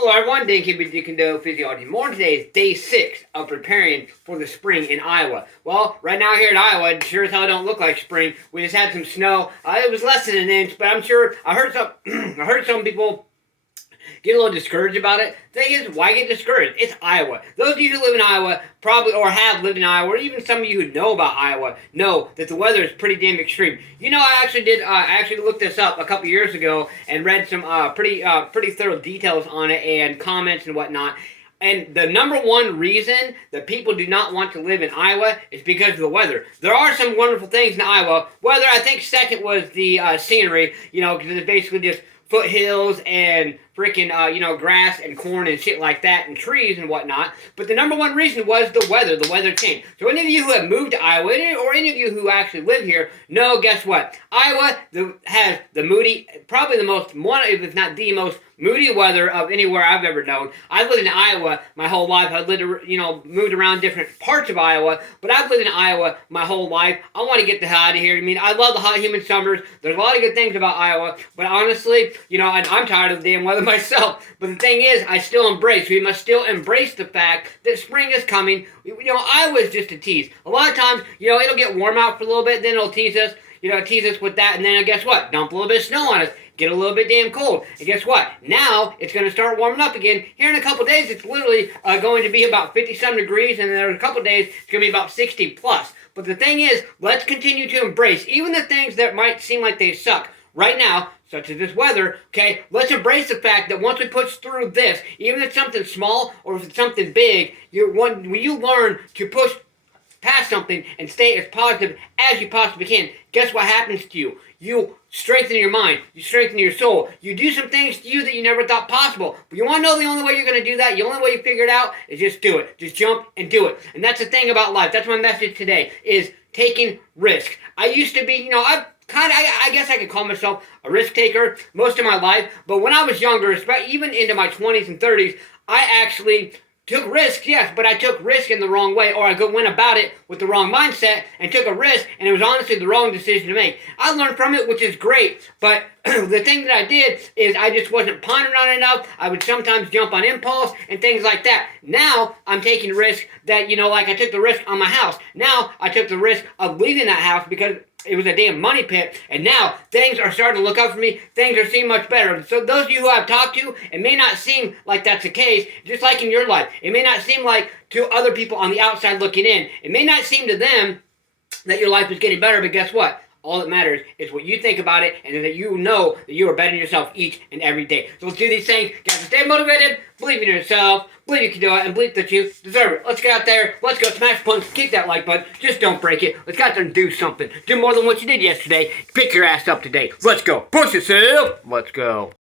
Hello everyone, Dan Kune Physiology. More today is day 6 of preparing for the spring in Iowa. Well, right now here in Iowa, it sure as hell don't look like spring. We just had some snow. It was less than an inch, but I'm sure I heard some people get a little discouraged about it. The thing is, why get discouraged? It's Iowa. Those of you who live in Iowa probably, or have lived in Iowa, or even some of you who know about Iowa, know that the weather is pretty damn extreme. You know, I actually looked this up a couple years ago and read some pretty thorough details on it and comments and whatnot. And the number one reason that people do not want to live in Iowa is because of the weather. There are some wonderful things in Iowa. Weather, I think second was the scenery, you know, because it's basically just foothills and freaking, grass and corn and shit like that and trees and whatnot. But the number one reason was the weather changed. So any of you who have moved to Iowa, or any of you who actually live here, know, guess what? Iowa has the moody, probably the most, one, if not the most moody weather of anywhere I've ever known. I've lived in Iowa my whole life. I've lived, moved around different parts of Iowa, but I've lived in Iowa my whole life. I want to get the hell out of here. I mean, I love the hot, humid summers. There's a lot of good things about Iowa, but honestly, I'm tired of the damn weather myself. But the thing is, we must still embrace the fact that spring is coming. Iowa is just a tease. A lot of times, it'll get warm out for a little bit, then it'll tease us with that, and then guess what? Dump a little bit of snow on us. Get a little bit damn cold. And guess what? Now it's going to start warming up again. Here in a couple days, it's literally going to be about 50-some degrees, and then in a couple days, it's going to be about 60 plus. But the thing is, let's continue to embrace even the things that might seem like they suck right now, such as this weather, okay? Let's embrace the fact that once we push through this, even if it's something small or if it's something big, when you learn to push past something and stay as positive as you possibly can, guess what happens to you? You strengthen your mind. You strengthen your soul. You do some things to you that you never thought possible. But you want to know the only way you're going to do that, the only way you figure it out, is just do it. Just jump and do it. And that's the thing about life. That's my message today, is taking risk. I used to be, I guess I could call myself a risk taker most of my life. But when I was younger, even into my 20s and 30s, I actually took risks, yes, but I took risk in the wrong way, or I went about it with the wrong mindset and took a risk, and it was honestly the wrong decision to make. I learned from it, which is great, but the thing that I did is I just wasn't pondering on it enough. I would sometimes jump on impulse and things like that. Now, I'm taking risks that, like I took the risk on my house. Now, I took the risk of leaving that house because it was a damn money pit, and now things are starting to look up for me. Things are seeming much better. So those of you who I've talked to, it may not seem like that's the case, just like in your life. It may not seem like to other people on the outside looking in. It may not seem to them that your life is getting better, but guess what? All that matters is what you think about it, and that you know that you are bettering yourself each and every day. So let's do these things. Guys, stay motivated, believe in yourself, believe you can do it, and believe that you deserve it. Let's get out there. Let's go smash punch, kick that like button. Just don't break it. Let's get out there and do something. Do more than what you did yesterday. Pick your ass up today. Let's go. Push yourself. Let's go.